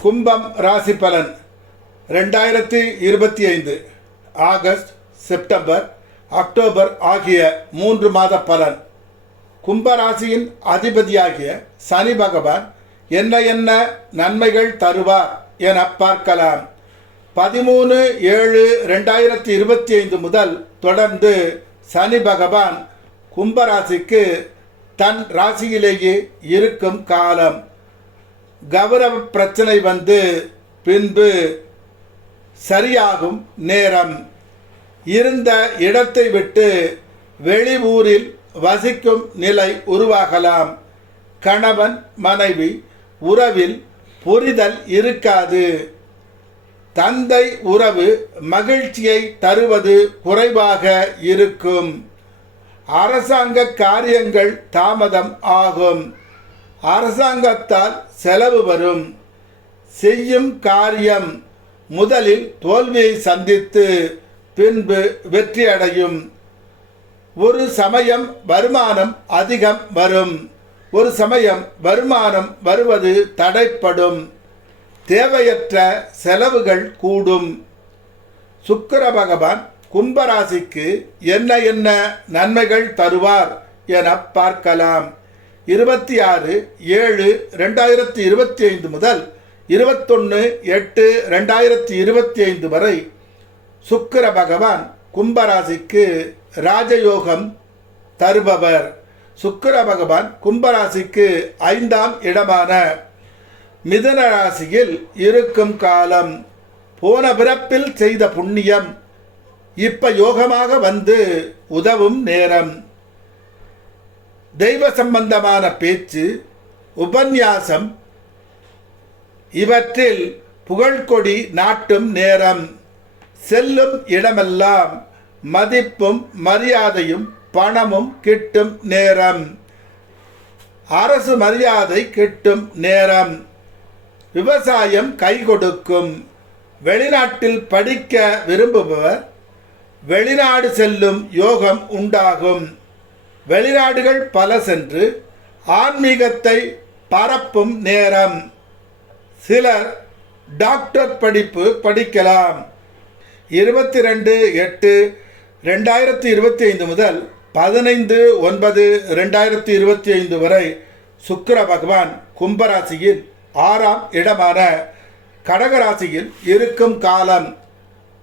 கும்பம் ராசி பலன். ரெண்டாயிரத்தி இருபத்தி ஐந்து ஆகஸ்ட் செப்டம்பர் அக்டோபர் ஆகிய மூன்று மாத பலன். கும்பராசியின் அதிபதியாகிய சனி பகவான் என்ன என்ன நன்மைகள் தருவார் என பார்க்கலாம். பதிமூணு ஏழு ரெண்டாயிரத்தி இருபத்தி ஐந்து முதல் தொடர்ந்து சனி பகவான் கும்பராசிக்கு தன் ராசியிலேயே இருக்கும் காலம். கௌரவ பிரச்சனை வந்து பின்பு சரியாகும் நேரம். இருந்த இடத்தை விட்டு வெளி ஊரில் வசிக்கும் நிலை உருவாகலாம். கணவன் மனைவி உறவில் புரிதல் இருக்காது. தந்தை உறவு மகிழ்ச்சியை தருவது குறைவாக இருக்கும். அரசாங்க காரியங்கள் தாமதம் ஆகும். அரசாங்கத்தால் செலவு வரும். செய்யும் காரியம் முதலில் தோல்வியை சந்தித்து பின்பு வெற்றி அடையும். ஒரு சமயம் வருமானம் அதிகம் வரும். ஒரு சமயம் வருமானம் வருவது தடைப்படும். தேவையற்ற செலவுகள் கூடும். சுக்கர பகவான் கும்பராசிக்கு என்ன என்ன நன்மைகள் தருவார் என பார்க்கலாம். இருபத்தி ஆறு ஏழு ரெண்டாயிரத்தி இருபத்தி ஐந்து முதல் இருபத்தொன்று எட்டு ரெண்டாயிரத்தி இருபத்தி ஐந்து வரை சுக்கர பகவான் கும்பராசிக்கு ராஜயோகம் தருபவர். சுக்கிர பகவான் கும்பராசிக்கு ஐந்தாம் இடமான மிதன ராசியில் இருக்கும் காலம். போன பிறப்பில் செய்த புண்ணியம். இப்ப யோகமாக வந்து உதவும் நேரம். தெய்வ சம்பந்தமான பேச்சு உபன்யாசம் இவற்றில் புகழ்கொடி நாட்டும் நேரம் செல்லும் இடமெல்லாம் மதிப்பும் மரியாதையும் பணமும் கிட்டும் நேரம் அரசு மரியாதை கிட்டும் நேரம் விவசாயம் கை கொடுக்கும் வெளிநாட்டில் படிக்க விரும்புபவர் வெளிநாடு செல்லும் யோகம் உண்டாகும். வெளிநாடுகள் பல சென்று ஆன்மீகத்தை பரப்பும் நேரம். சிலர் டாக்டர் படிப்பு படிக்கலாம். இருபத்தி ரெண்டு எட்டு ரெண்டாயிரத்தி இருபத்தி ஐந்து முதல் பதினைந்து ஒன்பது ரெண்டாயிரத்தி இருபத்தி ஐந்து வரை சுக்கர பகவான் கும்பராசியில் ஆறாம் இடமான கடகராசியில் இருக்கும் காலம்.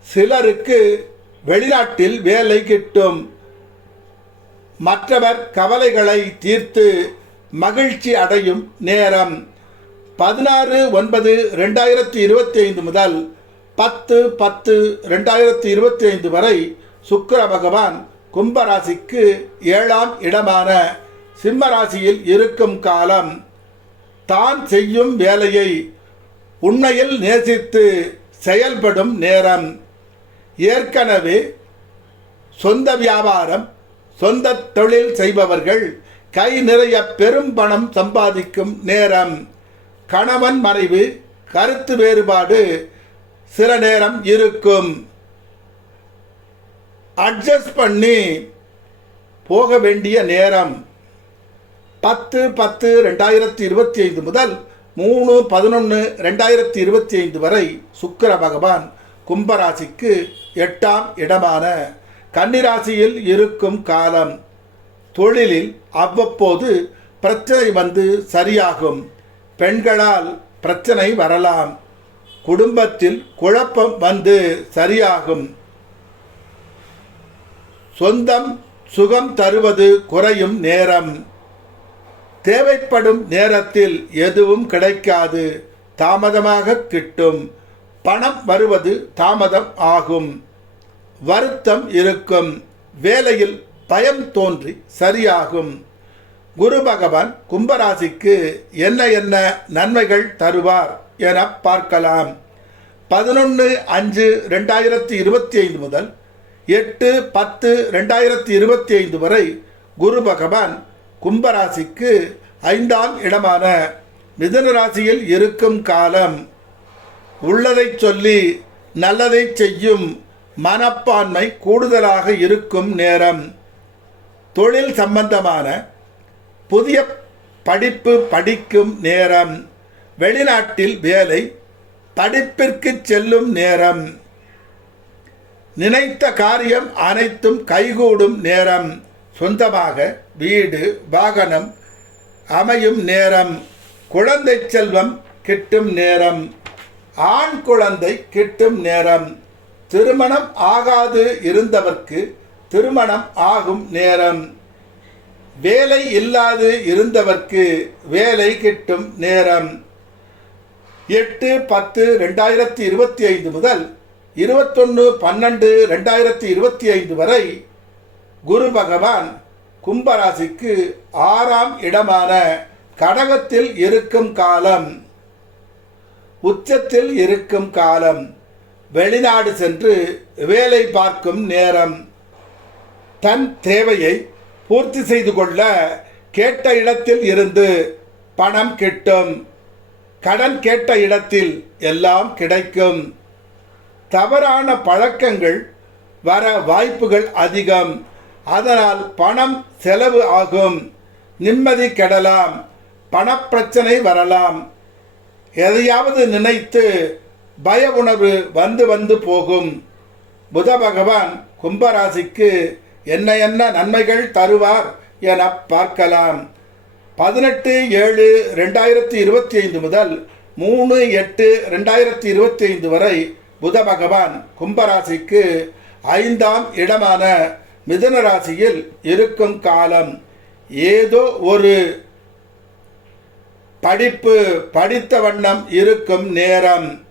சிலருக்கு வெளிநாட்டில் வேலை கிட்டும். மற்றவர் கவலைகளை தீர்த்து மகிழ்ச்சி அடையும் நேரம் பதினாறு ஒன்பது ரெண்டாயிரத்தி இருபத்தி ஐந்து முதல் பத்து பத்து ரெண்டாயிரத்தி இருபத்தி ஐந்து வரை சுக்கர பகவான் கும்பராசிக்கு ஏழாம் இடமான சிம்மராசியில் இருக்கும் காலம் தான் செய்யும் வேலையை உண்மையில் நேசித்து செயல்படும் நேரம். ஏற்கனவே சொந்த வியாபாரம் சொந்த தொழில் செய்பவர்கள் கை நிறைய பெரும் பணம் சம்பாதிக்கும் நேரம். கணவன் மறைவு கருத்து வேறுபாடு சில நேரம் இருக்கும். அட்ஜஸ்ட் பண்ணி போக வேண்டிய நேரம். பத்து பத்து ரெண்டாயிரத்தி இருபத்தி ஐந்து முதல் மூணு பதினொன்று ரெண்டாயிரத்தி இருபத்தி ஐந்து வரை சுக்கர பகவான் கும்பராசிக்கு எட்டாம் இடமான கன்னிராசியில் இருக்கும் காலம் தொழிலில் அவ்வப்போது பிரச்சனை வந்து சரியாகும். பெண்களால் பிரச்சனை வரலாம். குடும்பத்தில் குழப்பம் வந்து சரியாகும். சொந்தம் சுகம் தருவது குறையும் நேரம். தேவைப்படும் நேரத்தில் எதுவும் கிடைக்காது. தாமதமாக கிட்டும். பணம் வருவது தாமதம் ஆகும். வருத்தம் இருக்கும் வேலையில் பயம் தோன்றி சரியாகும். குரு பகவான் கும்பராசிக்கு என்ன என்ன நன்மைகள் தருவார் என பார்க்கலாம். பதினொன்று அஞ்சு ரெண்டாயிரத்தி இருபத்தி ஐந்து முதல் எட்டு பத்து ரெண்டாயிரத்தி இருபத்தி ஐந்து வரை குரு பகவான் கும்பராசிக்கு ஐந்தாம் இடமான மிதன ராசியில் இருக்கும் காலம். உள்ளதை சொல்லி நல்லதை செய்யும் மனப்பான்மை கூடுதலாக இருக்கும் நேரம். தொழில் சம்பந்தமான புதிய படிப்பு படிக்கும் நேரம். வெளிநாட்டில் வேலை படிப்பிற்கு செல்லும் நேரம். நினைத்த காரியம் அனைத்தும் கைகூடும் நேரம். சொந்தமாக வீடு வாகனம் அமையும் நேரம். குழந்தை செல்வம் கிட்டும் நேரம். ஆண் குழந்தை கிட்டும் நேரம். திருமணம் ஆகாது இருந்தவர்க்கு திருமணம் ஆகும் நேரம். வேலை இல்லாது இருந்தவர்க்கு வேலை கிட்டும் நேரம். எட்டு பத்து ரெண்டாயிரத்தி இருபத்தி ஐந்து முதல் இருபத்தொன்று பன்னெண்டு ரெண்டாயிரத்தி இருபத்தி ஐந்து வரை குரு பகவான் கும்பராசிக்கு ஆறாம் இடமான கடகத்தில் இருக்கும் காலம் உச்சத்தில் இருக்கும் காலம். வெளிநாடு சென்று வேலை பார்க்கும் நேரம் தன் தேவையை பூர்த்தி செய்து கொள்ள கேட்ட இடத்தில் இருந்து பணம் கிட்டும். கடன் கேட்ட இடத்தில் எல்லாம் கிடைக்கும். தவறான பழக்கங்கள் வர வாய்ப்புகள் அதிகம். அதனால் பணம் செலவு ஆகும். நிம்மதி கெடலாம். பணப்பிரச்சனை வரலாம். எதையாவது நினைத்து பய உணர்வு வந்து வந்து போகும். புத பகவான் கும்பராசிக்கு என்ன என்ன நன்மைகள் தருவார் என பார்க்கலாம். பதினெட்டு ஏழு ரெண்டாயிரத்தி இருபத்தி ஐந்து முதல் மூணு எட்டு ரெண்டாயிரத்தி இருபத்தி ஐந்து வரை புத பகவான் கும்பராசிக்கு ஐந்தாம் இடமான மிதுன ராசியில் இருக்கும் காலம். ஏதோ ஒரு படிப்பு படித்த வண்ணம் இருக்கும் நேரம்.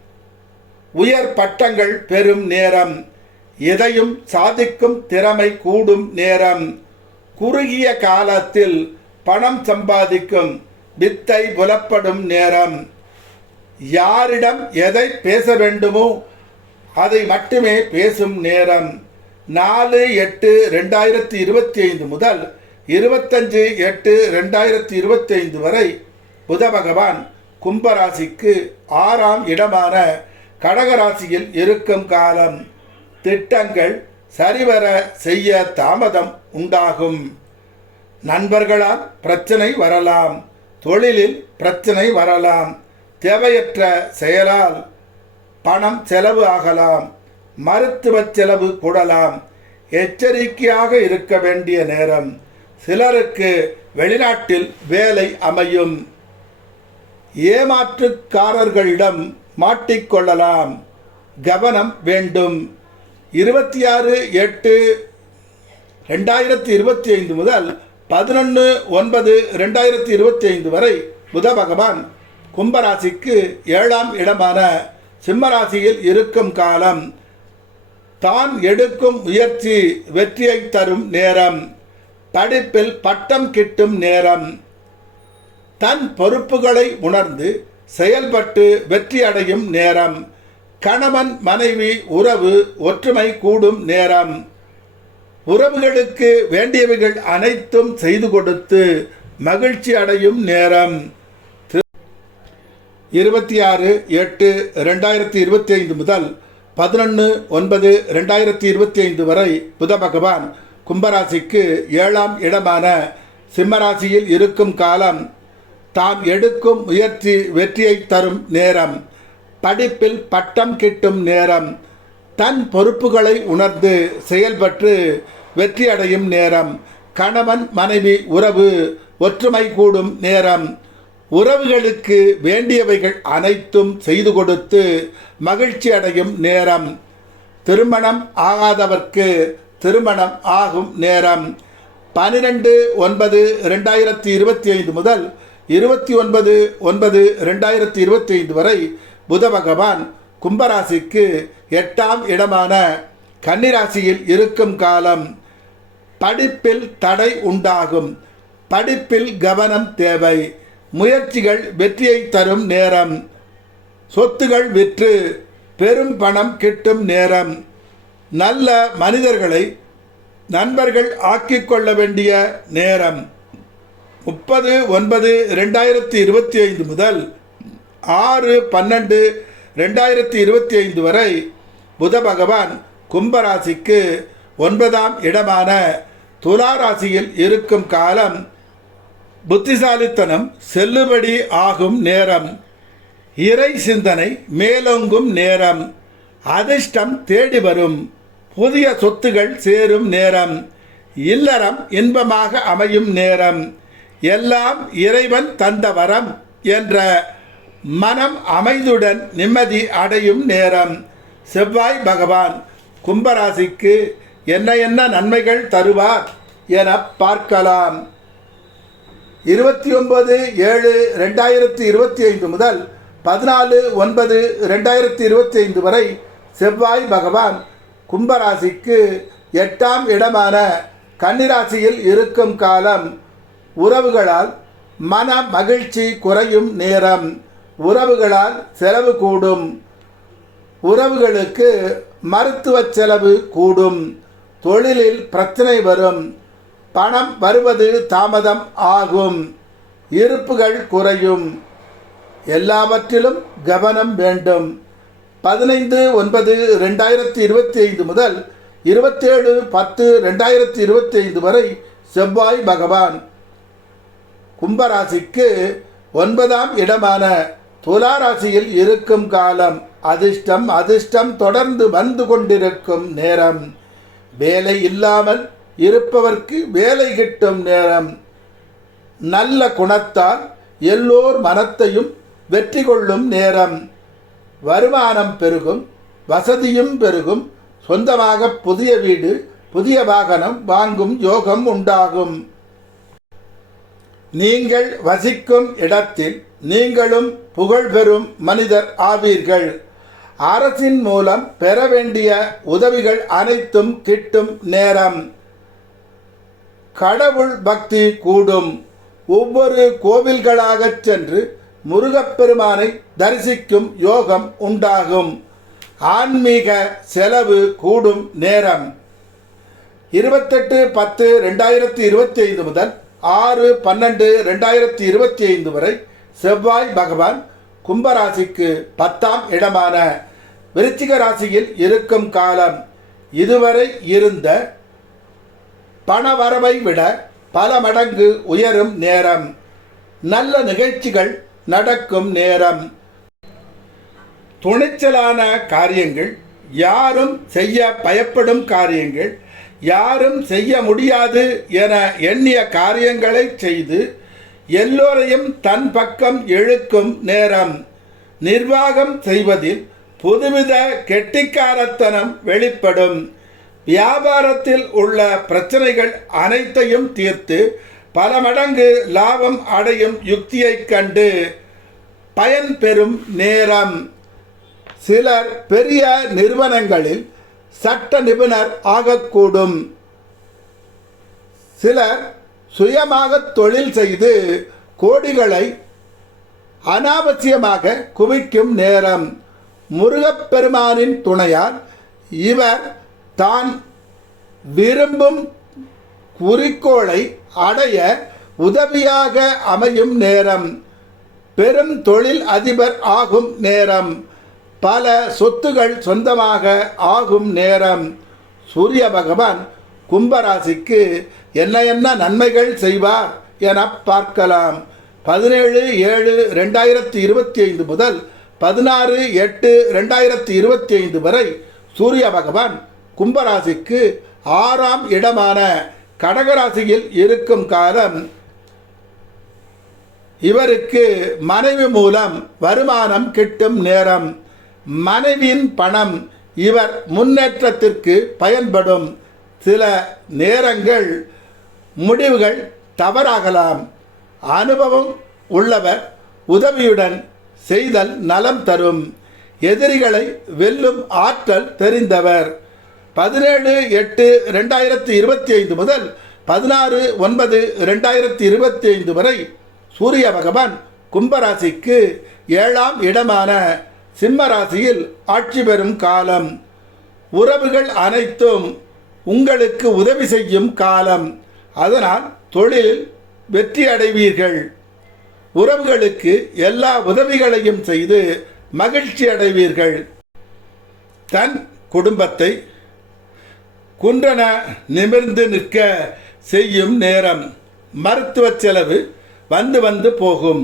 உயர் பட்டங்கள் பெறும் நேரம். எதையும் சாதிக்கும் திறமை கூடும் நேரம். குறுகிய காலத்தில் பணம் சம்பாதிக்கும் வித்தை புலப்படும் நேரம். யாரிடம் எதை பேச வேண்டுமோ அதை மட்டுமே பேசும் நேரம். நாலு எட்டு ரெண்டாயிரத்தி இருபத்தி ஐந்து முதல் இருபத்தஞ்சு எட்டு ரெண்டாயிரத்தி இருபத்தி ஐந்து வரை புத பகவான் கும்பராசிக்கு ஆறாம் இடமான கடகராசியில் இருக்கும் காலம் திட்டங்கள் சரிவர செய்ய தாமதம் உண்டாகும். நண்பர்களால் பிரச்சனை வரலாம். தொழிலில் பிரச்சனை வரலாம். தேவையற்ற செயலால் பணம் செலவு ஆகலாம். மருத்துவ செலவு கூடலாம். எச்சரிக்கையாக இருக்க வேண்டிய நேரம். சிலருக்கு வெளிநாட்டில் வேலை அமையும். ஏமாற்றுக்காரர்களிடம் மாட்டிக்கொள்ளலாம். கவனம் வேண்டும். இருபத்தி ஆறு எட்டு ரெண்டாயிரத்தி இருபத்தி ஐந்து முதல் பதினொன்று ஒன்பது ரெண்டாயிரத்தி இருபத்தி ஐந்து வரை புத பகவான் கும்பராசிக்கு ஏழாம் இடமான சிம்மராசியில் இருக்கும் காலம். தான் எடுக்கும் முயற்சி வெற்றியை தரும் நேரம். படிப்பில் பட்டம் கிட்டும் நேரம். தன் பொறுப்புகளை உணர்ந்து செயல்பட்டு வெற்றி அடையும் நேரம். கணவன் மனைவி உறவு ஒற்றுமை கூடும் நேரம். உறவுகளுக்கு வேண்டியவைகள் அனைத்தும் செய்து கொடுத்து மகிழ்ச்சி அடையும் நேரம். இருபத்தி ஆறு எட்டு ரெண்டாயிரத்தி இருபத்தி ஐந்து முதல் பதினொன்று ஒன்பது ரெண்டாயிரத்தி இருபத்தி ஐந்து வரை புத பகவான் கும்பராசிக்கு ஏழாம் இடமான சிம்மராசியில் இருக்கும் காலம் தாம் எடுக்கும் முயற்சி வெற்றியை தரும் நேரம். படிப்பில் பட்டம் கிட்டும் நேரம். தன் பொறுப்புகளை உணர்ந்து செயல்பட்டு வெற்றி அடையும் நேரம். கணவன் மனைவி உறவு ஒற்றுமை கூடும் நேரம். உறவுகளுக்கு வேண்டியவைகள் அனைத்தும் செய்து கொடுத்து மகிழ்ச்சி அடையும் நேரம். திருமணம் ஆகாதவர்க்கு திருமணம் ஆகும் நேரம். பனிரெண்டு ஒன்பது ரெண்டாயிரத்தி இருபத்தி ஐந்து முதல் இருபத்தி ஒன்பது ஒன்பது ரெண்டாயிரத்தி இருபத்தி ஐந்து வரை புத பகவான் கும்பராசிக்கு எட்டாம் இடமான கன்னிராசியில் இருக்கும் காலம் படிப்பில் தடை உண்டாகும். படிப்பில் கவனம் தேவை. முயற்சிகள் வெற்றியை தரும் நேரம். சொத்துகள் விற்று பெரும் பணம் கிட்டும் நேரம். நல்ல மனிதர்களை நண்பர்கள் ஆக்கிக்கொள்ள வேண்டிய நேரம். முப்பது ஒன்பது ரெண்டாயிரத்தி இருபத்தி ஐந்து முதல் ஆறு பன்னெண்டு ரெண்டாயிரத்தி இருபத்தி ஐந்து வரை புத பகவான் கும்பராசிக்கு ஒன்பதாம் இடமான துலா ராசியில் இருக்கும் காலம் புத்திசாலித்தனம் செல்லுபடி ஆகும் நேரம் இறை சிந்தனை மேலோங்கும் நேரம் அதிர்ஷ்டம் தேடி வரும் புதிய சொத்துகள் சேரும் நேரம் இல்லறம் இன்பமாக அமையும் நேரம் எல்லாம் இறைவன் தந்த வரம் என்ற மனம் அமைதுடன் நிம்மதி அடையும் நேரம். செவ்வாய் பகவான் கும்பராசிக்கு என்ன என்ன நன்மைகள் தருவார் என பார்க்கலாம். இருபத்தி ஒன்பது ஏழு ரெண்டாயிரத்தி இருபத்தி ஐந்து முதல் பதினாலு ஒன்பது ரெண்டாயிரத்தி இருபத்தி ஐந்து வரை செவ்வாய் பகவான் கும்பராசிக்கு எட்டாம் இடமான கன்னிராசியில் இருக்கும் காலம் உறவுகளால் மன மகிழ்ச்சி குறையும் நேரம் உறவுகளால் செலவு கூடும். உறவுகளுக்கு மருத்துவ செலவு கூடும். தொழிலில் பிரச்சனை வரும். பணம் வருவது தாமதம் ஆகும். இருப்புகள் குறையும். எல்லாவற்றிலும் கவனம் வேண்டும். பதினைந்து ஒன்பது ரெண்டாயிரத்தி இருபத்தி ஐந்து முதல் இருபத்தேழு பத்து ரெண்டாயிரத்தி இருபத்தி ஐந்து வரை செவ்வாய் பகவான் கும்பராசிக்கு ஒன்பதாம் இடமான துலா ராசியில் இருக்கும் காலம் அதிர்ஷ்டம் அதிர்ஷ்டம் தொடர்ந்து வந்து கொண்டிருக்கும் நேரம். வேலை இல்லாமல் இருப்பவர்க்கு வேலை கிட்டும் நேரம். நல்ல குணத்தால் எல்லோர் மனத்தையும் வெற்றி கொள்ளும் நேரம். வருமானம் பெருகும் வசதியும் பெருகும் சொந்தமாக புதிய வீடு புதிய வாகனம் வாங்கும் யோகம் உண்டாகும். நீங்கள் வசிக்கும் இடத்தில் நீங்களும் புகழ்பெறும் மனிதர் ஆவீர்கள். அரசின் மூலம் பெற வேண்டிய உதவிகள் அனைத்தும் கிட்டும் நேரம். கடவுள் பக்தி கூடும். ஒவ்வொரு கோவில்களாகச் சென்று முருகப்பெருமானை தரிசிக்கும் யோகம் உண்டாகும். ஆன்மீக செலவு கூடும் நேரம். இருபத்தெட்டு பத்து ரெண்டாயிரத்தி இருபத்தி ஐந்து முதல் ஆறு பன்னெண்டு ரெண்டாயிரத்தி இருபத்தி ஐந்து வரை செவ்வாய் பகவான் கும்பராசிக்கு பத்தாம் இடமான விருச்சிக ராசியில் இருக்கும் காலம் இதுவரை இருந்த பணவரவை விட பல மடங்கு உயரும் நேரம். நல்ல நிகழ்ச்சிகள் நடக்கும் நேரம். துணிச்சலான காரியங்கள் யாரும் செய்ய பயப்படும் காரியங்கள் யாரும் செய்ய முடியாது என எண்ணிய காரியங்களை செய்து எல்லோரையும் தன் பக்கம் இழுக்கும் நேரம். நிர்வாகம் செய்வதில் புதுவித கெட்டிக்காரத்தனம் வெளிப்படும். வியாபாரத்தில் உள்ள பிரச்சனைகள் அனைத்தையும் தீர்த்து பல மடங்கு லாபம் அடையும் யுக்தியைக் கண்டு பயன்பெறும் நேரம். சிலர் பெரிய நிறுவனங்களில் சட்ட நிபுணர் ஆகக்கூடும் சிலர் சுயமாக தொழில் செய்து கோடிகளை அனாவசியமாக குவிக்கும் நேரம். முருகப்பெருமானின் துணையால் இவர் தான் விரும்பும் குறிக்கோளை அடைய உதவியாக அமையும் நேரம். பெரும் தொழில் அதிபர் ஆகும் நேரம். பல சொத்துகள் சொந்தமாக ஆகும் நேரம். சூரிய பகவான் கும்பராசிக்கு என்ன என்ன நன்மைகள் செய்வார் என பார்க்கலாம். பதினேழு ஏழு ரெண்டாயிரத்தி இருபத்தி ஐந்து முதல் பதினாறு எட்டு ரெண்டாயிரத்தி இருபத்தி ஐந்து வரை சூரிய பகவான் கும்பராசிக்கு ஆறாம் இடமான கடகராசியில் இருக்கும் காலம். இவருக்கு மனைவி மூலம் வருமானம் கிட்டும் நேரம். மனைவியின் பணம் இவர் முன்னேற்றத்திற்கு பயன்படும் சில நேரங்கள் முடிவுகள் தவறாகலாம். அனுபவம் உள்ளவர் உதவியுடன் செய்தல் நலம் தரும். எதிரிகளை வெல்லும் ஆற்றல் தெரிந்தவர். பதினேழு எட்டு ரெண்டாயிரத்தி இருபத்தி ஐந்து முதல் பதினாறு ஒன்பது ரெண்டாயிரத்தி இருபத்தி ஐந்து வரை சூரிய பகவான் கும்பராசிக்கு ஏழாம் இடமான சிம்ம ராசியில் ஆட்சி பெறும் காலம். உறவுகள் அனைத்தும் உங்களுக்கு உதவி செய்யும் காலம். அதனால் தொழில் வெற்றி அடைவீர்கள். உறவுகளுக்கு எல்லா உதவிகளையும் செய்து மகிழ்ச்சி அடைவீர்கள். தன் குடும்பத்தை குன்றன நிமிர்ந்து நிற்க செய்யும் நேரம். மருத்துவ செலவு வந்து வந்து போகும்.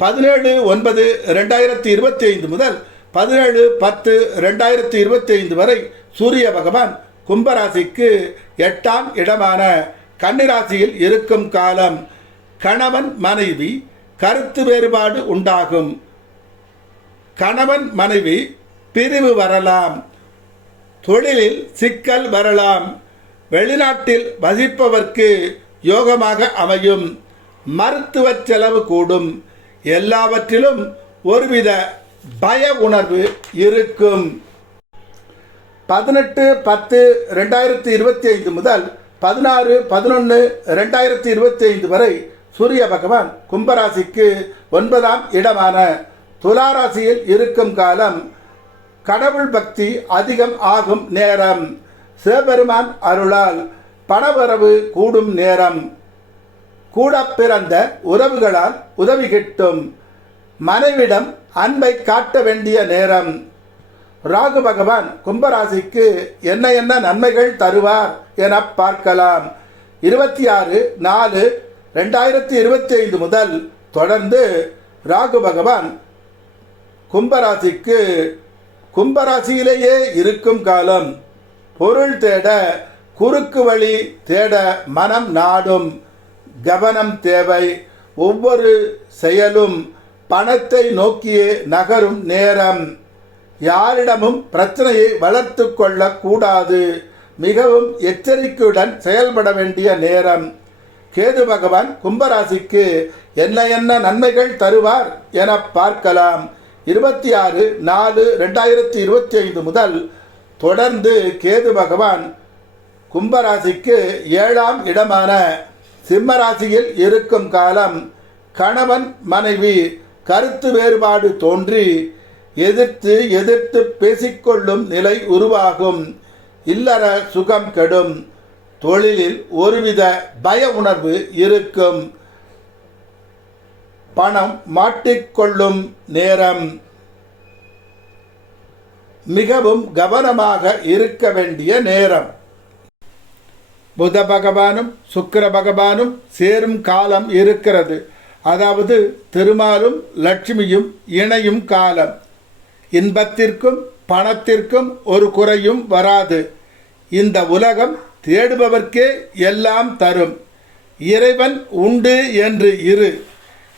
பதினேழு ஒன்பது ரெண்டாயிரத்தி இருபத்தி ஐந்து முதல் பதினேழு பத்து ரெண்டாயிரத்தி இருபத்தி ஐந்து வரை சூரிய பகவான் கும்பராசிக்கு எட்டாம் இடமான கன்னிராசியில் இருக்கும் காலம் கணவன் மனைவி கருத்து வேறுபாடு உண்டாகும். கணவன் மனைவி பிரிவு வரலாம். தொழிலில் சிக்கல் வரலாம். வெளிநாட்டில் வசிப்பவர்க்கு யோகமாக அமையும். மருத்துவ செலவு கூடும். எல்லாவற்றிலும் ஒருவித பய உணர்வு இருக்கும். பதினெட்டு பத்து ரெண்டாயிரத்தி இருபத்தி ஐந்து முதல் பதினாறு பதினொன்று ரெண்டாயிரத்தி இருபத்தி ஐந்து வரை சூரிய பகவான் கும்பராசிக்கு ஒன்பதாம் இடமான துலாராசியில் இருக்கும் காலம் கடவுள் பக்தி அதிகம் ஆகும் நேரம். சிவபெருமான் அருளால் பணவரவு கூடும் நேரம். கூட பிறந்த உறவுகளால் உதவி கிட்டும். மனைவிடம் அன்பை காட்ட வேண்டிய நேரம். ராகு பகவான் கும்பராசிக்கு என்ன என்ன நன்மைகள் தருவார் என பார்க்கலாம். இருபத்தி ஆறு நாலு ரெண்டாயிரத்தி இருபத்தி ஐந்து முதல் தொடர்ந்து ராகு பகவான் கும்பராசிக்கு கும்பராசியிலேயே இருக்கும் காலம். பொருள் தேட குறுக்கு வழி தேட மனம் நாடும். கவனம் தேவை. ஒவ்வொரு செயலும் பணத்தை நோக்கியே நகரும் நேரம். யாரிடமும் பிரச்சனையை வளர்த்து கொள்ளக்கூடாது. மிகவும் எச்சரிக்கையுடன் செயல்பட வேண்டிய நேரம். கேது பகவான் கும்பராசிக்கு என்ன என்ன நன்மைகள் தருவார் என பார்க்கலாம். இருபத்தி ஆறு நாலு ரெண்டாயிரத்தி இருபத்தி ஐந்து முதல் தொடர்ந்து கேது பகவான் கும்பராசிக்கு ஏழாம் இடமான சிம்மராசியில் இருக்கும் காலம் கணவன் மனைவி கருத்து வேறுபாடு தோன்றி எதிர்த்து எதிர்த்து பேசிக்கொள்ளும் நிலை உருவாகும். இல்லற சுகம் கெடும். தொழிலில் ஒருவித பய உணர்வு இருக்கும். பணம் மாட்டிக்கொள்ளும் நேரம் மிகவும் கவனமாக இருக்க வேண்டிய நேரம். புத பகவானும் சுக்கர பகவானும் சேரும் காலம் இருக்கிறது. அதாவது திருமாலும் லட்சுமியும் இணையும் காலம். இன்பத்திற்கும் பணத்திற்கும் ஒரு குறையும் வராது. இந்த உலகம் தேடுபவர்க்கே எல்லாம் தரும். இறைவன் உண்டு என்று இரு.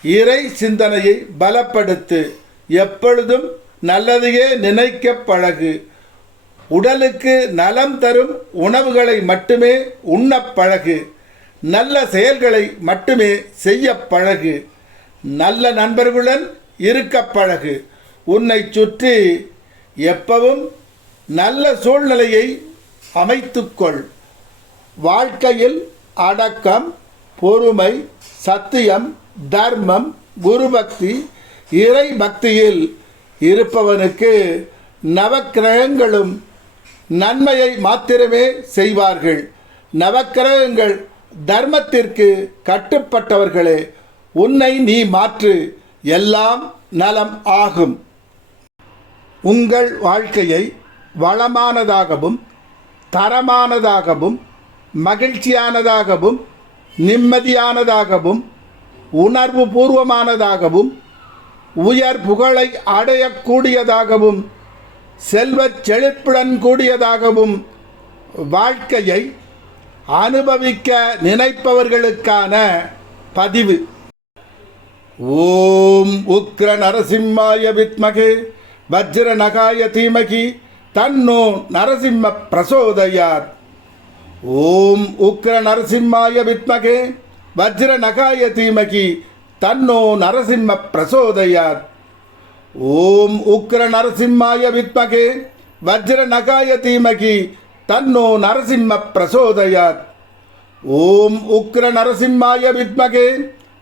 இறை சிந்தனையை பலப்படுத்து. எப்பொழுதும் நல்லதையே நினைக்க பழகு. உடலுக்கு நலம் தரும் உணவுகளை மட்டுமே உண்ணப் பழகு. நல்ல செயல்களை மட்டுமே செய்ய பழகு. நல்ல நண்பர்களுடன் இருக்க பழகு. உன்னை சுற்றி எப்பவும் நல்ல சூழ்நிலையை அமைத்துக்கொள் வாழ்க்கையில் அடக்கம் பொறுமை சத்தியம் தர்மம் குருபக்தி இறை பக்தியில் இருப்பவனுக்கு நவக்கிரகங்களும் நன்மையை மாத்திரமே செய்வார்கள். நவக்கிரகங்கள் தர்மத்திற்கு கட்டுப்பட்டவர்களே உன்னை நீ மாற்று. எல்லாம் நலம் ஆகும். உங்கள் வாழ்க்கையை வளமானதாகவும் தரமானதாகவும் மகிழ்ச்சியானதாகவும் நிம்மதியானதாகவும் உணர்வு பூர்வமானதாகவும் உயர் புகழை அடையக்கூடியதாகவும் செல்வச் செழிப்புடன் கூடியதாகவும் வாழ்க்கையை அனுபவிக்க நினைப்பவர்களுக்கான பதிவு. ஓம் உக்ர நரசிம்மாய வித்மகே வஜ்ர நகாய தீமகி தன்னோ நரசிம்ம பிரசோதையார் ஓம் உக்ர நரசிம்மாய வித்மகே வஜ்ர நகாய தீமகி தன்னோ நரசிம்ம பிரசோதையார் ஓம் உக்ர நரசிம்மாய வித்மகே வஜ்ர நகாய தீமகி தன்னோ நரசிம்ம பிரசோதயாத். ஓம் உக்ர நரசிம்மாய வித்மகே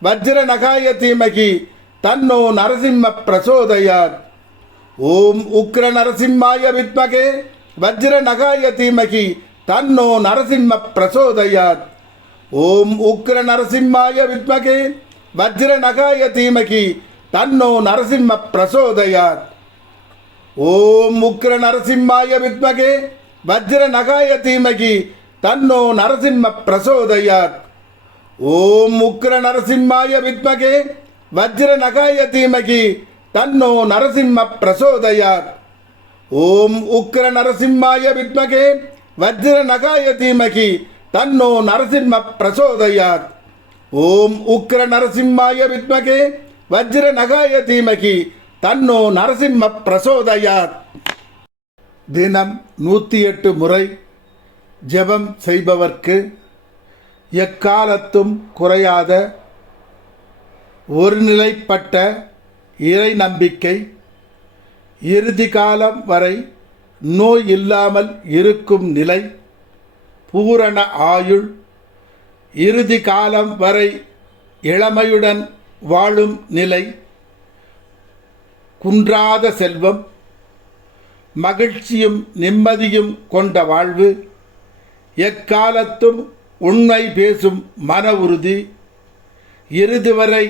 வஜ்ர நகாய தீமகி தன்னோ நரசிம்ம பிரசோதயாத். ஓம் உக்ர நரசிம்மாய வித்மகே வஜ்ர நகாய தீமகி தன்னோ நரசிம்ம பிரசோதயாத். ஓம் உக்ர நரசிம்மாய வித்மகே வஜ்ர நகாய தீமகி தன்னோ நரசிம்ம பிரசோதயாத். ஓம் உக்ர நரசிம்மாய வித்மகே வஜ்ர நகாய தீமகி தன்னோ நரசிம்ம பிரசோதயாத். ஓம் உக்ர நரசிம்மாய வித்மகே வஜ்ர நகாய தீமகி தன்னோ நரசிம்ம பிரசோதயாத். ஓம் உக்ர நரசிம்மாய வித்மகே வஜ்ர நகாய தீமகி தன்னோ நரசிம்ம பிரசோதயாத். ஓம் உக்ர நரசிம்மாய வித்மகே வஜ்ர நகாய தீமகி தன்னோ நரசிம்ம பிரசோதயாத். தினம் நூற்றி எட்டு முறை ஜெபம் செய்பவர்க்கு எக்காலத்தும் குறையாத ஒருநிலைப்பட்ட இறை நம்பிக்கை இறுதி காலம் வரை நோய் இல்லாமல் இருக்கும் நிலை பூரண ஆயுள் இறுதி காலம் வரை இளமையுடன் வாழும் நிலை குன்றாத செல்வம் மகிழ்ச்சியும் நிம்மதியும் கொண்ட வாழ்வு எக்காலத்தும் உண்மை பேசும் மன உறுதி இறுதி வரை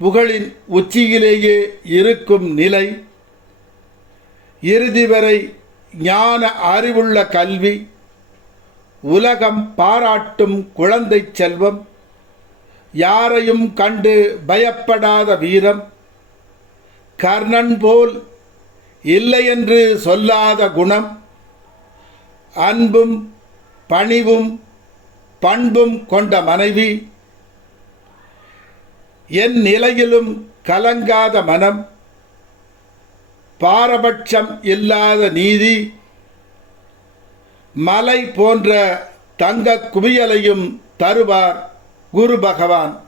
புகழின் உச்சியிலேயே இருக்கும் நிலை இறுதி வரை ஞான அறிவுள்ள கல்வி உலகம் பாராட்டும் குழந்தை செல்வம் யாரையும் கண்டு பயப்படாத வீரம் கர்ணன் போல் இல்லை என்று சொல்லாத குணம் அன்பும் பணிவும் பண்பும் கொண்ட மனைவி என் நிலையிலும் கலங்காத மனம் பாரபட்சம் இல்லாத நீதி மலை போன்ற தங்க குவியலையும் தருவார் குரு பகவான்.